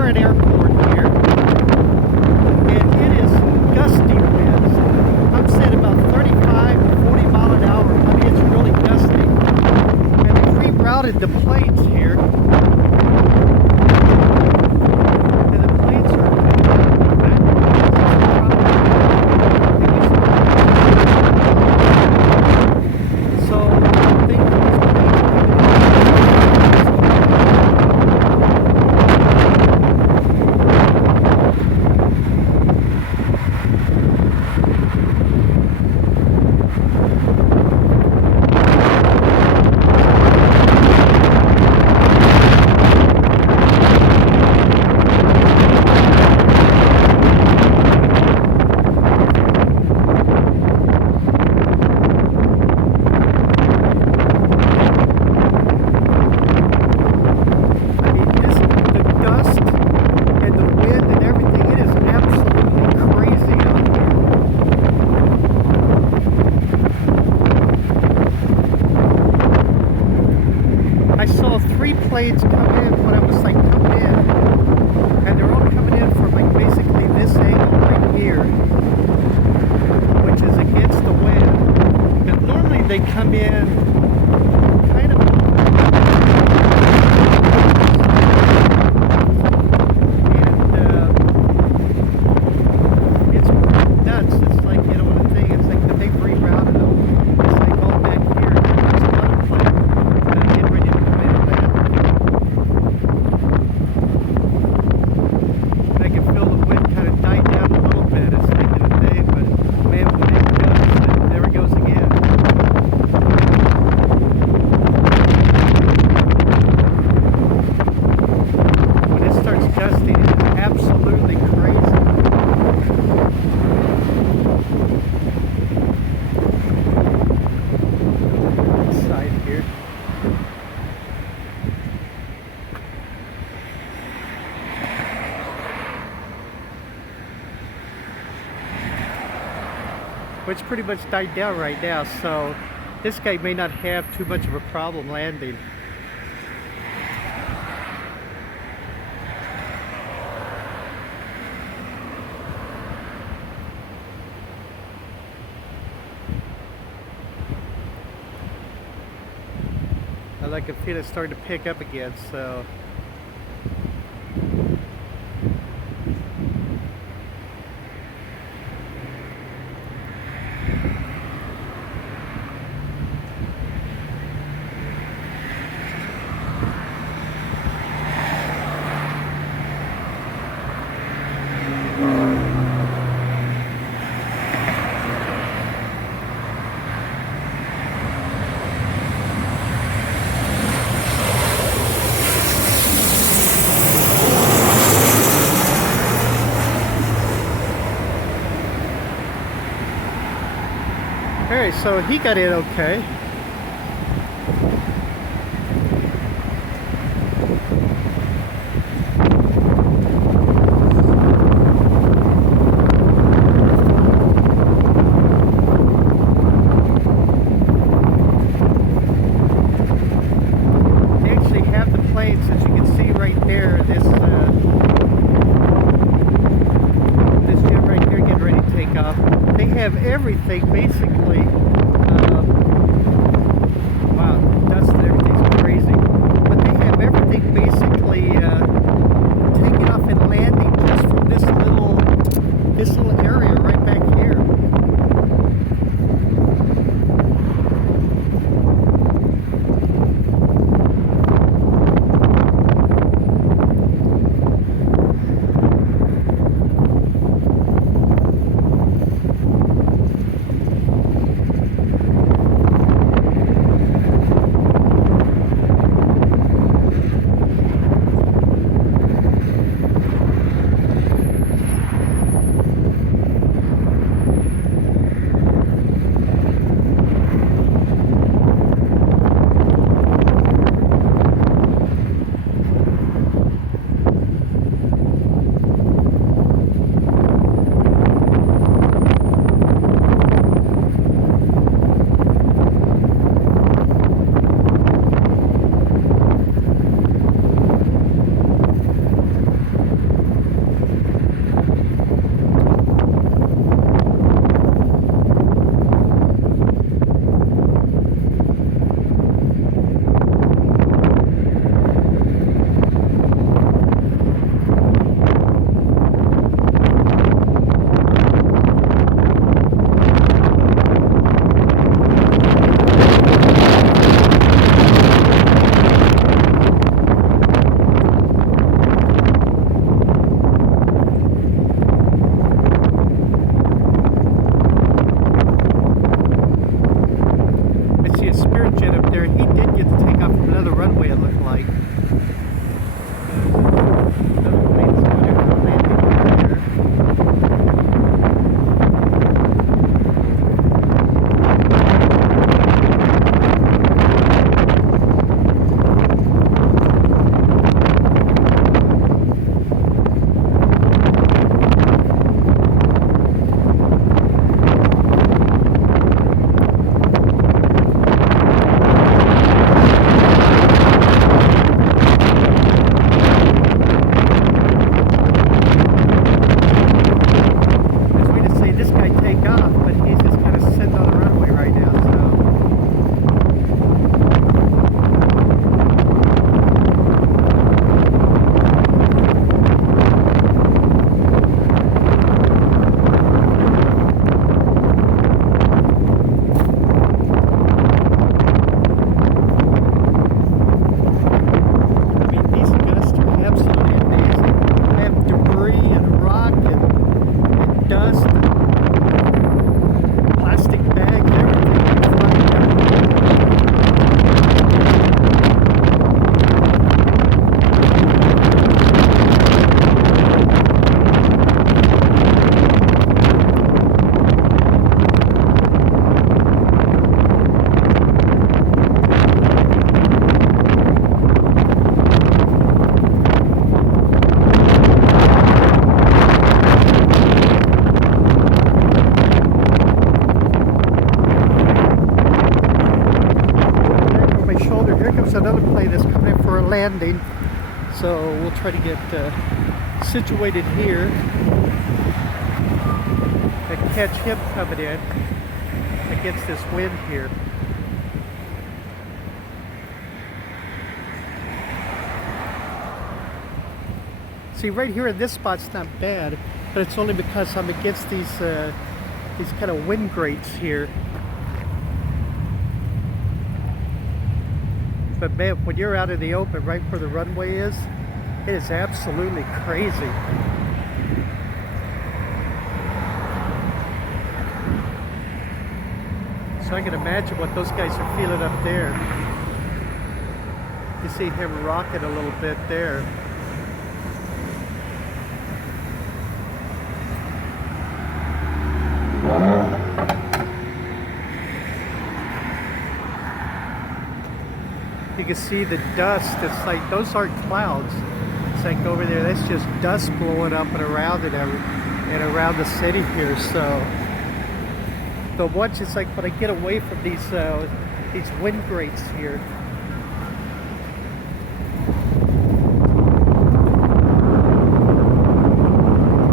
McCarron Airport here, and it is gusty winds. I'm saying about 35 to 40 mile an hour. I mean, it's really gusty. And they rerouted the planes here. And the planes are so I think planes come in when I was like coming in, and they're all coming in from like basically this angle right here, which is against the wind. But normally they come in kind of and it's nuts. It's like, you know what I'm saying? It's like the big rerouted them. It's like all back here. There's another plane getting ready to come in and land. I can feel the wind kind of die down a little bit as they get a day, but man, when it goes, there it goes again. When it starts gusting, it's absolutely crazy. Side here. Which pretty much died down right now, so this guy may not have too much of a problem landing. I can feel it starting to pick up again, so alright, so he got in okay. They actually have the planes, as you can see right there, this jet right here getting ready to take off. They have everything basically. Wow, dust and everything's crazy. But they have everything basically taking off and landing just from this little area right back here. like. Another plane's coming in for landing right there. Dust, plastic bags, everything flying another plane that's coming in for a landing, so we'll try to get situated here and catch him coming in against this wind here. See, right here in this spot's not bad, but it's only because I'm against these kind of wind grates here. But man, when you're out in the open, right where the runway is, it is absolutely crazy. So I can imagine what those guys are feeling up there. You see him rocking a little bit there. You can see the dust. It's like those aren't clouds. It's like over there, that's just dust blowing up and around it and around the city here. So, but once it's like when I get away from these wind grates here,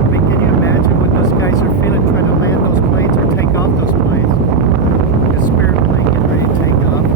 I mean, can you imagine what those guys are feeling trying to land those planes or take off those planes? The Spirit plane getting ready to take off.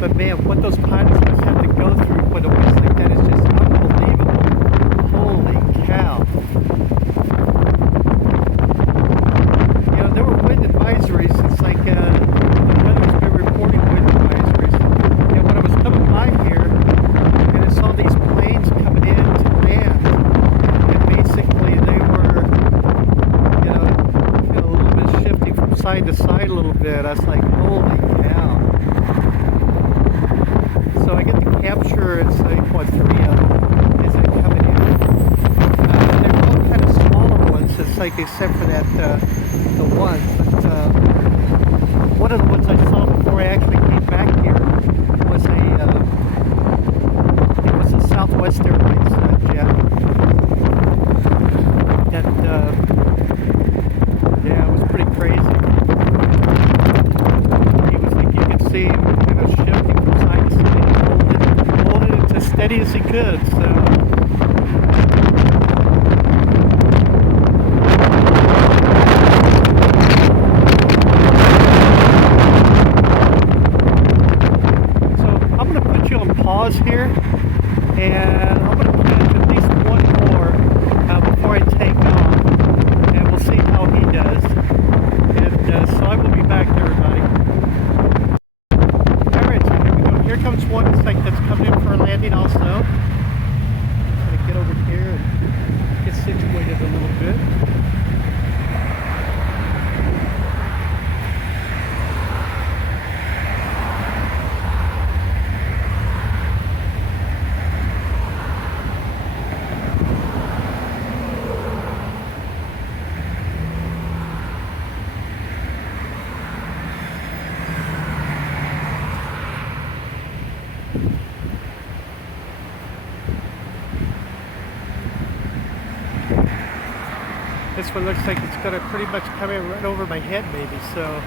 But man, what those pilots must have to go through when it was like that is just unbelievable. Holy cow. You know, there were wind advisories. It's like the weather's been reporting wind advisories. And when I was coming by here, and I saw these planes coming in to land, and basically they were, you know, a little bit shifting from side to side a little bit. I was like, holy cow. So I get to capture, it's like, what, 3 of them as they coming in. They're all kind of smaller ones, it's like, except for that the one, but one of the ones I saw before I actually came back here was it was a Southwest Airlines jet. And yeah, it was pretty crazy. He was like, you could see him kind of shifting from side to side, holding it as steady as he could. So. Pause here, and I'm going to catch at least one more before I take off, and we'll see how he does. And so I will be back there, everybody. Alright, so here we go. Here comes one. It's like that's coming in for a landing also. I'm going to get over here and get situated a little bit. This one looks like it's going to pretty much come in right over my head maybe, so.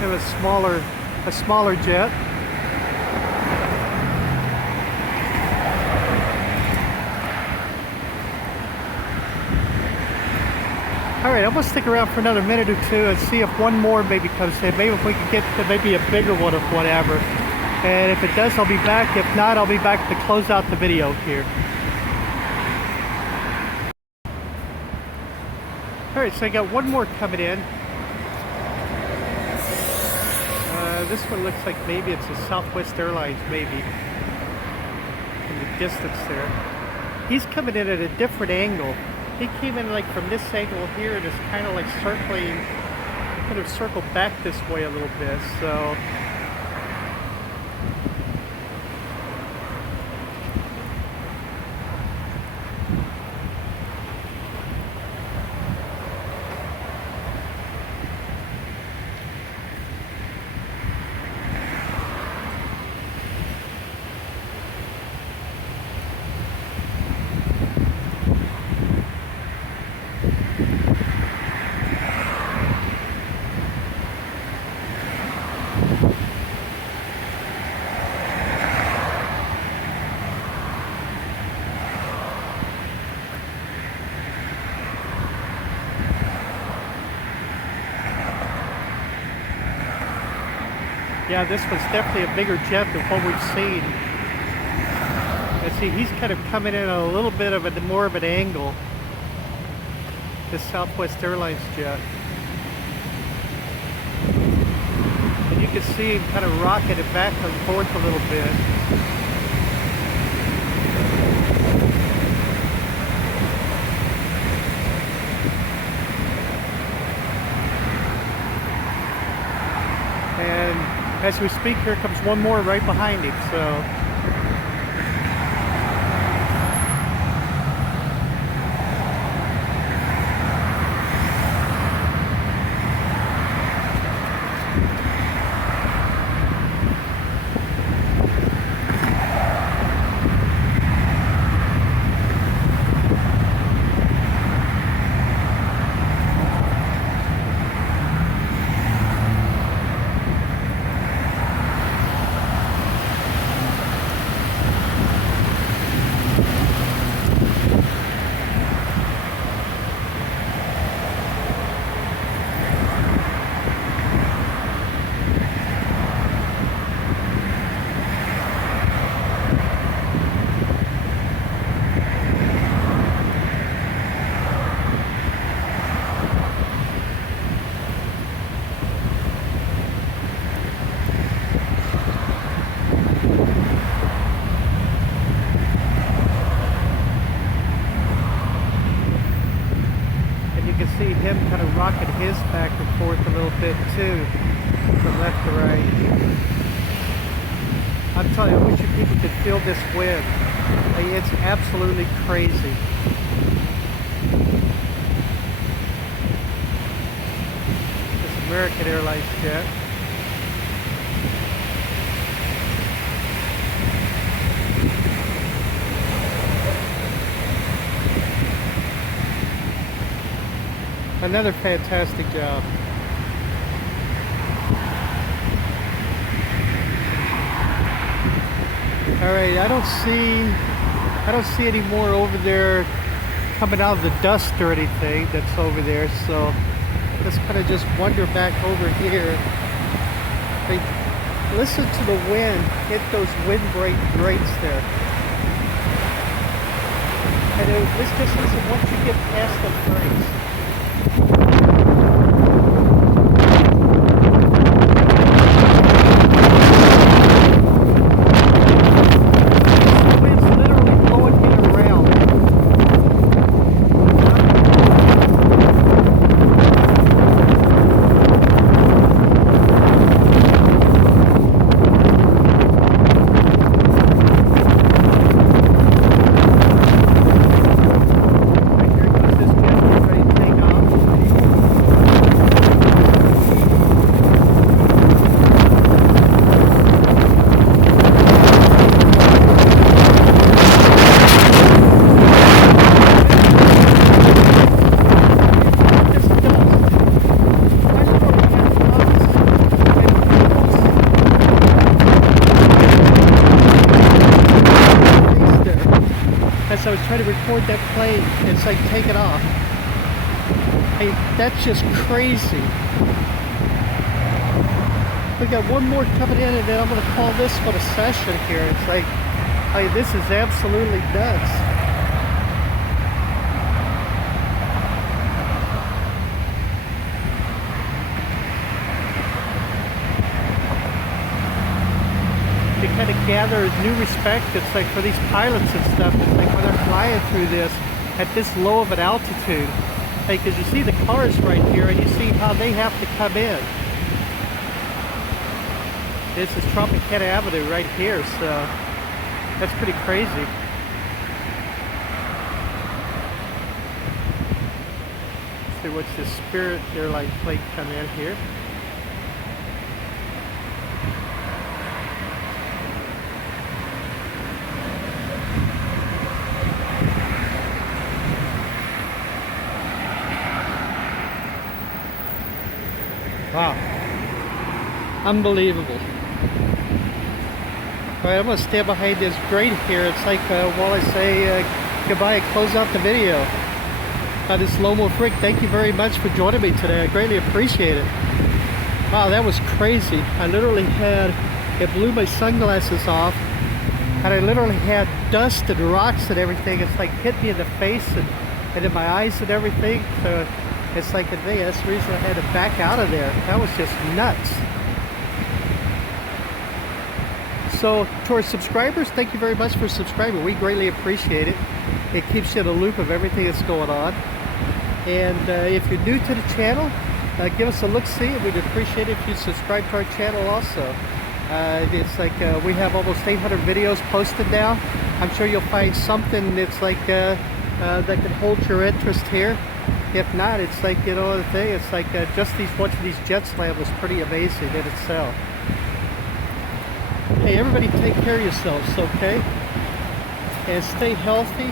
Have a smaller jet. Alright, I'm going to stick around for another minute or two and see if one more maybe comes in. Maybe if we can get to maybe a bigger one of whatever. And if it does, I'll be back. If not, I'll be back to close out the video here. Alright, so I got one more coming in. This one looks like maybe it's a Southwest Airlines, maybe. In the distance there. He's coming in at a different angle. He came in like from this angle here and is kind of like circling, kind of circled back this way a little bit, so. Yeah, this was definitely a bigger jet than what we've seen. And see, he's kind of coming in a little bit of a more of an angle. This Southwest Airlines jet. And you can see him kind of rocking it back and forth a little bit. And as we speak, here comes one more right behind him, so. wind kind of rocking his back and forth a little bit too, from left to right. I'm telling you, I wish you people could feel this wind. It's absolutely crazy. This American Airlines jet. Another fantastic job. All right, I don't see any more over there coming out of the dust or anything that's over there. So let's kind of just wander back over here. Hey, listen to the wind hit those windbreak grates there. And let's just listen once you get past the grates. I was trying to record that plane, it's like taking off. Hey, that's just crazy. We got one more coming in, and then I'm going to call this one a session here. It's like, hey, this is absolutely nuts. To kind of gather new respect, it's like for these pilots and stuff, it's like when they're flying through this at this low of an altitude, like, because you see the cars right here and you see how they have to come in. This is Tropicana Avenue right here, so that's pretty crazy. Let's see, what's this Spirit Airline plate come in here? Wow, unbelievable. All right, I'm gonna stand behind this grate here. It's like while I say goodbye and close out the video. This Lone Wolf Rick, thank you very much for joining me today. I greatly appreciate it. Wow, that was crazy. I literally had, it blew my sunglasses off, and I literally had dust and rocks and everything. It's like hit me in the face and in my eyes and everything. So it's like a thing. That's the reason I had to back out of there. That was just nuts. So to our subscribers, thank you very much for subscribing. We greatly appreciate it. It keeps you in a loop of everything that's going on. And if you're new to the channel, give us a look-see, and we'd appreciate it if you subscribe to our channel also. It's like we have almost 800 videos posted now. I'm sure you'll find something that's like that can hold your interest here. If not, it's like, you know, the thing, it's like just watching these jets land was pretty amazing in itself. Hey, everybody take care of yourselves, okay? And stay healthy.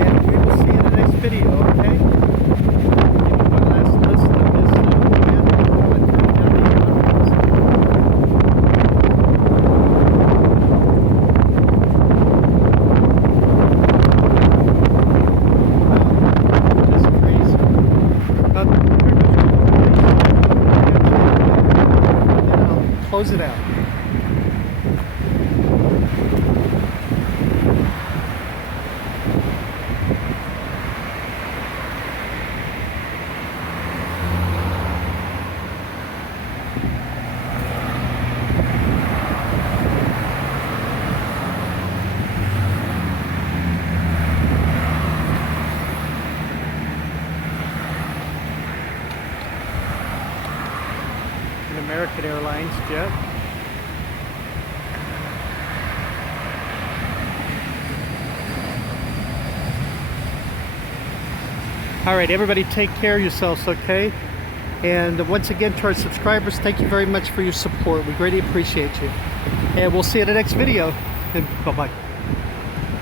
And we will see you in the next video, okay? Give you one last listen of this close it out. American Airlines jet. All right, everybody take care of yourselves, okay? And once again, to our subscribers, thank you very much for your support. We greatly appreciate you. And we'll see you in the next video. And bye-bye.